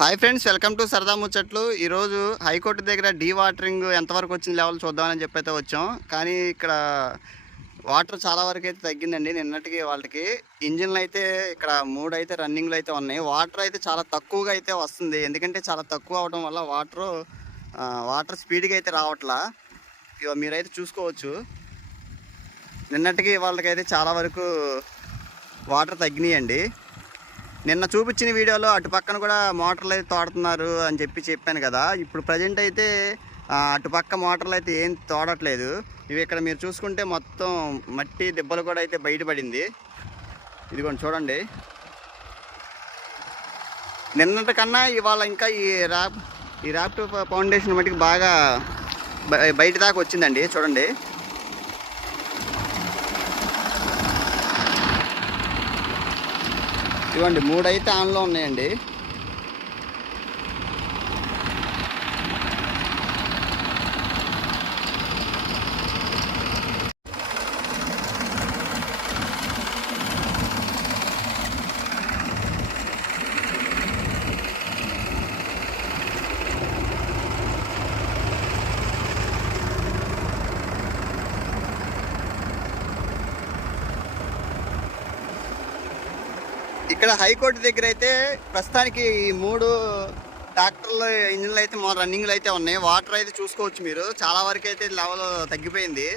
Hi friends, welcome to సరదా ముచ్చట్లు. ఈరోజు హైకోర్టు దగ్గర డీ వాటరింగ్ ఎంతవరకు వచ్చిన లెవెల్ చూద్దామని చెప్పైతే వచ్చాం. కానీ ఇక్కడ వాటర్ చాలా వరకు అయితే తగ్గిందండి నిన్నటికి వాళ్ళకి. ఇంజిన్లు అయితే ఇక్కడ 3 అయితే రన్నింగ్లో అయితే ఉన్నాయి. వాటర్ అయితే చాలా తక్కువగా అయితే వస్తుంది, ఎందుకంటే చాలా తక్కువ అవడం వల్ల వాటర్ స్పీడ్గా అయితే రావట్లా. ఇక మీరైతే చూసుకోవచ్చు, నిన్నటికి వాళ్ళకైతే చాలా వరకు వాటర్ తగ్గినాయండి. నిన్న చూపించిన వీడియోలో అటు పక్కన కూడా మోటార్లు అయితే తోడుతున్నారు అని చెప్పాను కదా. ఇప్పుడు ప్రజెంట్ అయితే అటు పక్క మోటార్లు అయితే ఏం తోడట్లేదు. ఇవి ఇక్కడ మీరు చూసుకుంటే మొత్తం మట్టి దెబ్బలు కూడా అయితే బయటపడింది. ఇదిగోండి చూడండి, నిన్నటి కన్నా ఇవాళ ఇంకా ఈ ర్యాప్టో ఫౌండేషన్ మట్టికి బాగా బయట దాకా వచ్చిందండి. చూడండి, ఇవ్వండి 3 అయితే ఆన్లో ఉన్నాయండి. ఇక్కడ హైకోర్టు దగ్గర అయితే ప్రస్తుతానికి ఈ 3 ట్రాక్టర్ల ఇంజిన్లు అయితే రన్నింగ్లు అయితే ఉన్నాయి. వాటర్ అయితే చూసుకోవచ్చు మీరు, చాలా వరకు అయితే లెవెల్ తగ్గిపోయింది.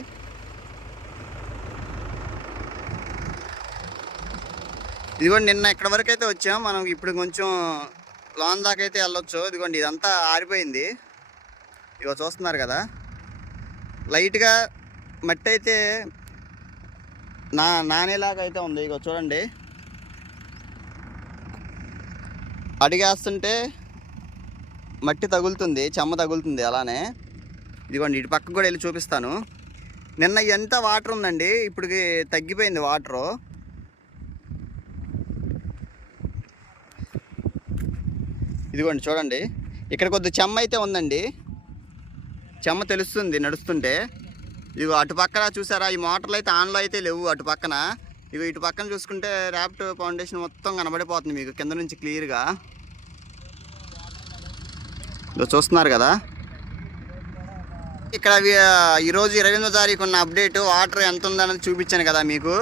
ఇదిగోండి, నిన్న ఇక్కడ వరకు అయితే వచ్చాం మనం. ఇప్పుడు కొంచెం లాన్ దాకా అయితే వెళ్ళొచ్చు. ఇదిగోండి, ఇదంతా ఆరిపోయింది. ఇగో చూస్తున్నారు కదా, లైట్గా మట్టి అయితే నానేలాగా అయితే ఉంది. ఇగో చూడండి, అడిగేస్తుంటే మట్టి తగులుతుంది, చెమ్మ తగులుతుంది అలానే. ఇదిగోండి, ఇటు పక్కకు కూడా వెళ్ళి చూపిస్తాను. నిన్న ఎంత వాటర్ ఉందండి, ఇప్పటికి తగ్గిపోయింది వాటరు. ఇదిగోండి చూడండి, ఇక్కడ కొద్ది చెమ్మ అయితే ఉందండి, చెమ్మ తెలుస్తుంది నడుస్తుంటే. ఇదిగో అటు పక్కన చూసారా, ఈ మోటార్లు అయితే ఆన్లో అయితే లేవు అటు పక్కన. ఇక ఇటు పక్కన చూసుకుంటే ర్యాప్టో ఫౌండేషన్ మొత్తం కనబడిపోతుంది మీకు కింద నుంచి క్లియర్గా. చూస్తున్నారు కదా, ఇక్కడ ఈరోజు 28వ తారీఖు ఉన్న అప్డేట్ వాటర్ ఎంత ఉందన్నది చూపించాను కదా మీకు.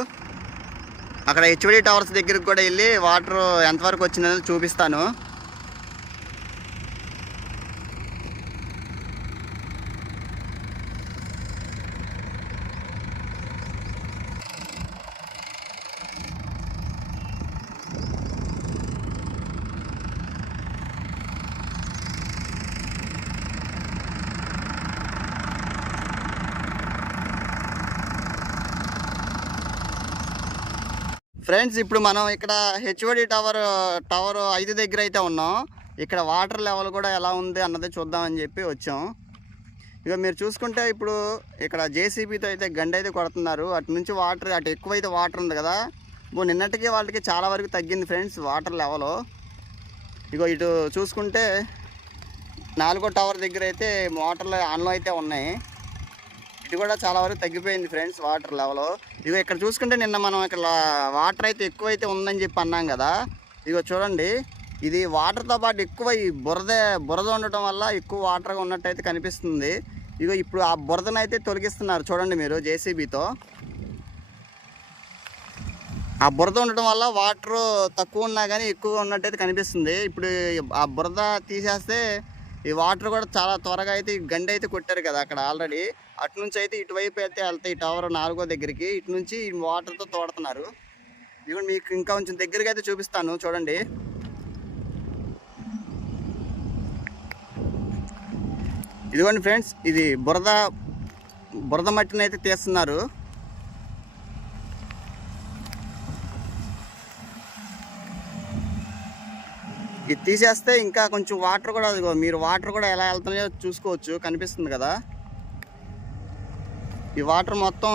అక్కడ హెచ్ఓడి టవర్స్ దగ్గరికి కూడా వెళ్ళి వాటర్ ఎంతవరకు వచ్చిందనేది చూపిస్తాను. ఫ్రెండ్స్, ఇప్పుడు మనం ఇక్కడ హెచ్ఓడి టవర్ 5 దగ్గర అయితే ఉన్నాం. ఇక్కడ వాటర్ లెవెల్ కూడా ఎలా ఉంది అన్నది చూద్దామని చెప్పి వచ్చాం. ఇక మీరు చూసుకుంటే ఇప్పుడు ఇక్కడ జేసీబీతో అయితే గండి అయితే కొడుతున్నారు. అటు నుంచి వాటర్, అటు ఎక్కువైతే వాటర్ ఉంది కదా. నిన్నటికి వాళ్ళకి చాలా వరకు తగ్గింది ఫ్రెండ్స్ వాటర్ లెవెల్. ఇగో ఇటు చూసుకుంటే 4వ టవర్ దగ్గర అయితే మోటార్లు ఆన్లో అయితే ఉన్నాయి. ఇది కూడా చాలా వరకు తగ్గిపోయింది ఫ్రెండ్స్ వాటర్ లెవెల్. ఇగో ఇక్కడ చూసుకుంటే నిన్న మనం ఇక్కడ వాటర్ అయితే ఎక్కువైతే ఉందని చెప్పి అన్నాం కదా. ఇగో చూడండి, ఇది వాటర్తో పాటు ఎక్కువ ఈ బురద ఉండటం వల్ల ఎక్కువ వాటర్గా ఉన్నట్టయితే కనిపిస్తుంది. ఇగో ఇప్పుడు ఆ బురదను అయితే తొలగిస్తున్నారు చూడండి మీరు జేసీబీతో. ఆ బురద ఉండటం వల్ల వాటర్ తక్కువ ఉన్నా కానీ ఎక్కువ ఉన్నట్టయితే కనిపిస్తుంది. ఇప్పుడు ఆ బురద తీసేస్తే ఈ వాటర్ కూడా చాలా త్వరగా అయితే గండి అయితే కొట్టారు కదా అక్కడ ఆల్రెడీ. అటు నుంచి అయితే ఇటువైపు అయితే వెళ్తాయి టవర్ 4వ దగ్గరికి. ఇటు నుంచి వాటర్తో తోడుతున్నారు. ఇదిగోండి, మీకు ఇంకా కొంచెం దగ్గరగా అయితే చూపిస్తాను చూడండి. ఇదిగోండి ఫ్రెండ్స్, ఇది బురద మట్టిని అయితే తీస్తున్నారు. ఇది తీసేస్తే ఇంకా కొంచెం వాటర్ కూడా, మీరు వాటర్ కూడా ఎలా వెళ్తున్నాయో చూసుకోవచ్చు, కనిపిస్తుంది కదా. ఈ వాటర్ మొత్తం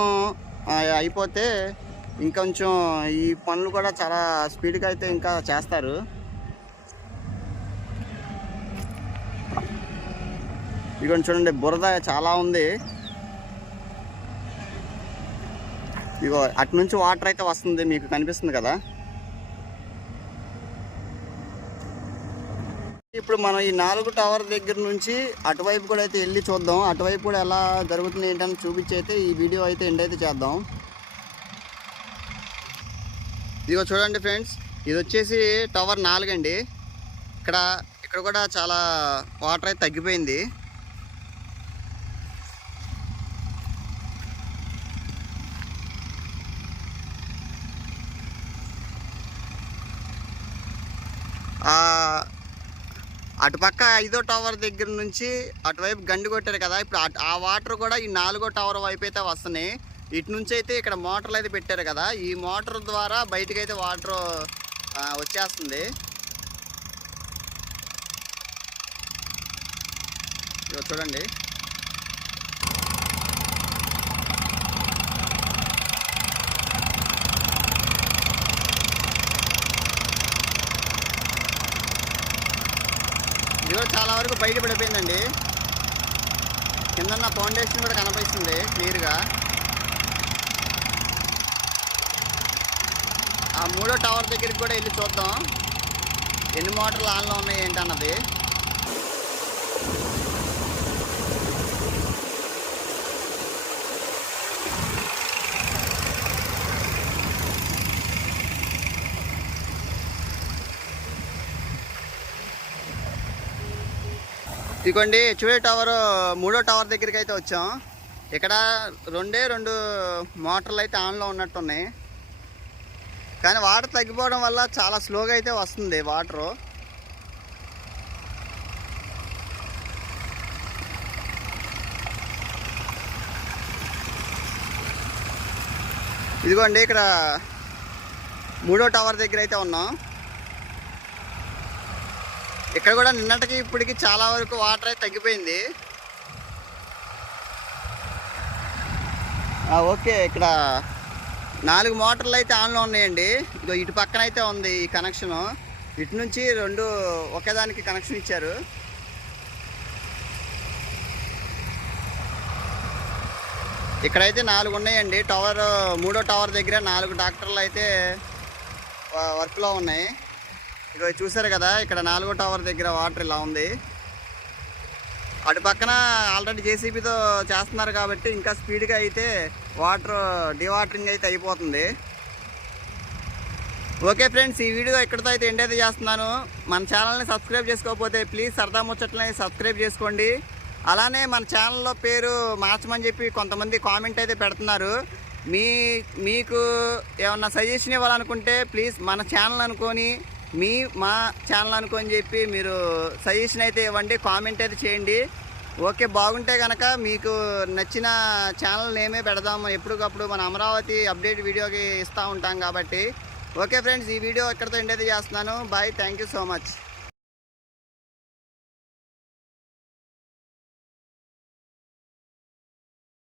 అయిపోతే ఇంకొంచెం ఈ పనులు కూడా చాలా స్పీడ్గా అయితే ఇంకా చేస్తారు. ఇదిగోండి చూడండి, బురద చాలా ఉంది. ఇగో అటు నుంచి వాటర్ అయితే వస్తుంది, మీకు కనిపిస్తుంది కదా. ఇప్పుడు మనం ఈ 4 టవర్ దగ్గర నుంచి అటువైపు కూడా అయితే వెళ్ళి చూద్దాం. అటువైపు కూడా ఎలా జరుగుతుంది ఏంటని చూపించి అయితే ఈ వీడియో అయితే ఎండ్ అయితే చేద్దాం. ఇదిగో చూడండి ఫ్రెండ్స్, ఇది వచ్చేసి టవర్ 4 అండి. ఇక్కడ కూడా చాలా వాటర్ అయితే తగ్గిపోయింది. అటుపక్క 5వ టవర్ దగ్గర నుంచి అటువైపు గండి కొట్టారు కదా, ఇప్పుడు ఆ వాటర్ కూడా ఈ 4వ టవర్ వైపు అయితే వస్తున్నాయి. ఇటు నుంచి అయితే ఇక్కడ మోటార్లు అయితే పెట్టారు కదా, ఈ మోటార్ ద్వారా బయటకు అయితే వాటర్ వచ్చేస్తుంది. చూడండి, ఇదిగో చాలా వరకు బయట పడిపోయిందండి. కింద ఫౌండేషన్ కూడా కనిపిస్తుంది క్లియర్గా. ఆ 3వ టవర్ దగ్గరికి కూడా వెళ్ళి చూద్దాం ఎన్ని మోటార్లు ఆన్లో ఉన్నాయి ఏంటన్నది. ఇదిగోండి హెచ్వైడి టవర్ 3వ టవర్ దగ్గరికి అయితే వచ్చాం. ఇక్కడ 2 మోటార్లు అయితే ఆన్లో ఉన్నట్టున్నాయి, కానీ వాటర్ తగ్గిపోవడం వల్ల చాలా స్లోగా అయితే వస్తుంది వాటరు. ఇదిగోండి ఇక్కడ 3వ టవర్ దగ్గర అయితే ఉన్నాం. ఇక్కడ కూడా నిన్నటికి ఇప్పటికి చాలా వరకు వాటర్ అయితే తగ్గిపోయింది. ఓకే, ఇక్కడ 4 మోటార్లు అయితే ఆన్లో ఉన్నాయండి. ఇదో ఇటు పక్కన అయితే ఉంది ఈ కనెక్షను. ఇటు నుంచి 2 ఒకేదానికి కనెక్షన్ ఇచ్చారు. ఇక్కడైతే 4 ఉన్నాయండి. 3వ టవర్ దగ్గర 4 ట్రాక్టర్లు అయితే వర్క్లో ఉన్నాయి. ఇక చూసారు కదా, ఇక్కడ 4వ టవర్ దగ్గర వాటర్ ఇలా ఉంది. అటు పక్కన ఆల్రెడీ జేసీబీతో చేస్తున్నారు కాబట్టి ఇంకా స్పీడ్గా అయితే వాటర్ డివాటరింగ్ అయితే అయిపోతుంది. ఓకే ఫ్రెండ్స్, ఈ వీడియో ఇక్కడితో అయితే ఎండ్ అయితే చేస్తున్నాను. మన ఛానల్ని సబ్స్క్రైబ్ చేసుకోకపోతే ప్లీజ్ సరదా ముచ్చట్లని సబ్స్క్రైబ్ చేసుకోండి. అలానే మన ఛానల్లో పేరు మార్చమని చెప్పి కొంతమంది కామెంట్ అయితే పెడుతున్నారు. మీకు ఏమన్నా సజెషన్ ఇవ్వాలనుకుంటే ప్లీజ్ మన ఛానల్ అనుకొని మా ఛానల్ అనుకొని చెప్పి మీరు సజెషన్ అయితే ఇవ్వండి, కామెంట్ అయితే చేయండి. ఓకే, బాగుంటే కనుక మీకు నచ్చిన ఛానల్ నేమే పెడదాము. ఎప్పటికప్పుడు మన అమరావతి అప్డేట్ వీడియోకి ఇస్తూ ఉంటాం కాబట్టి. ఓకే ఫ్రెండ్స్, ఈ వీడియో ఎక్కడితో ఎండ్ అయితే చేస్తున్నాను. Bye, thank you so much.